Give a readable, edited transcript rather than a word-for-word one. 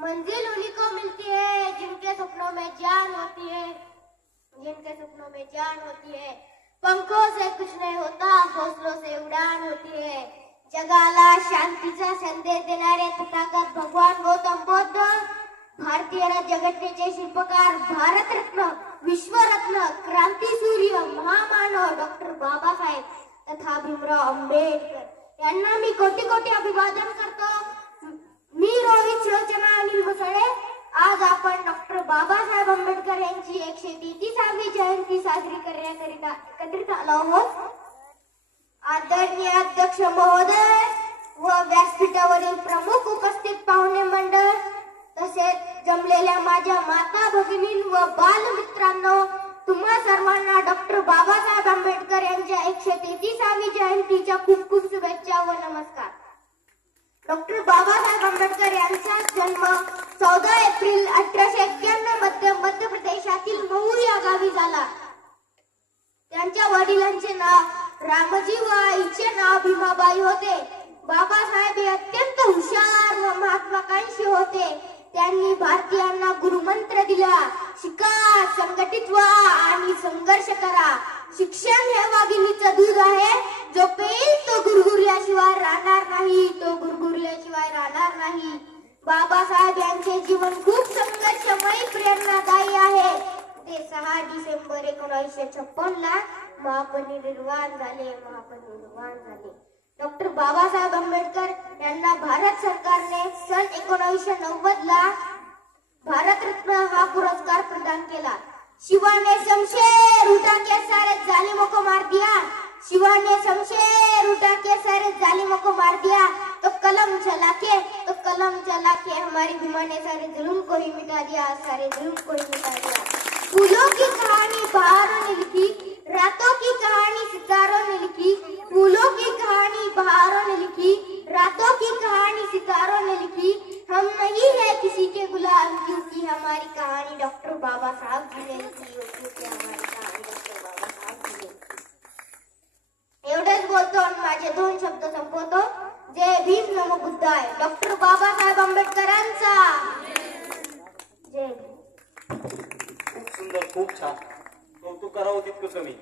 मंजिल उन्हीं को मिलती है जिनके सपनों में जान होती है, जिनके सपनों में जान होती है। पंखों से कुछ नहीं होता, हौसलों से उड़ान होती है। जगाला शांतीचा संदेश देणारे तथागत भगवान गौतम बुद्ध, भारतीय राज्यघटनेचे शिल्पकार, भारतरत्न, विश्वरत्न, क्रांतीसूर्य, महामानव डॉक्टर बाबासाहेब तथा भीमराव आंबेडकर यांना मी कोटी कोटी अभिवादन करतो। मी रोहित शिवचना अनिल मुसळे। आज आपण डॉक्टर बाबासाहेब आंबेडकर यांची 133वी जयंती साजरी करण्याकरिता एकत्रित आलो आहोत। आदरणीय अध्यक्ष महोदय व व्यासपीठावरील प्रमुख उपस्थित पाहुणे मंडळ, तसेच जमलेल्या माझ्या माता भगिनी व बालमित्रांनो, तुम्हा सर्वांना डॉक्टर बाबासाहेब आंबेडकर यांच्या 133वी जयंतीच्या खूप खूप शुभेच्छा व नमस्कार। डॉक्टर बाबासाहेब आंबेडकर यांचा जन्म 14 एप्रिल 1891 मध्ये मध्य प्रदेशातील महू या गावी झाला। त्यांच्या वडिलांचे नाव रामजी व आईचे नाव भीमाबाई होते। बाबासाहेब हे अत्यंत हुशार व महत्वाकांक्षी होते। त्यांनी भारतीयांना गुरुमंत्र दिला, शिका, संघटित व्हा आणि संघर्ष करा। शिक्षण हे वाघिणीचं दूध आहे, जो पेईल तो गुरगुरल्याशिवाय राहणार नाही, तो गुरगुरल्याशिवाय राहणार नाही। बाबासाहेब यांचे जीवन खूप संघर्षमय प्रेरणादायी आहे। ते 6 डिसेंबर 1956 ला महापरिनिर्वाण झाले। डॉक्टर बाबासाहेब आंबेडकर यांना भारत सरकारने सन 1990 ला भारतरत्न हा पुरस्कार प्रदान केला। शिवा ने शमशेर उठा के सारे जालिमों को मार दिया, शिवा ने शमशेर उठा के सारे जालिमों को मार दिया, तो कलम चला के हमारी भीमा ने सारे जुल्म को ही मिटा दिया, सारे जुल्म को ही मिटा दिया। फूलों की कहानी बहारों ने लिखी, रातों की कहानी सितारों ने लिखी, फूलों की कहानी बहारों ने लिखी, रातों की कहानी सितारों ने लिखी। हम नहीं है किसी के गुलाम, क्योंकि हमारी कहानी डॉक्टर बाबा साहब जी ने लिखी, क्योंकि हमारी कहानी डॉक्टर बाबा साहब जी ने लिखी। एवढेच बोलतो आणि माझे 2 शब्द संपवतो। जय भीम, नमो बुद्धाय। डॉक्टर बाबासाहेब आंबेडकरांचा जय भीम। खूप सुंदर, खूप छान। कौतुक करावं तितकं कमी।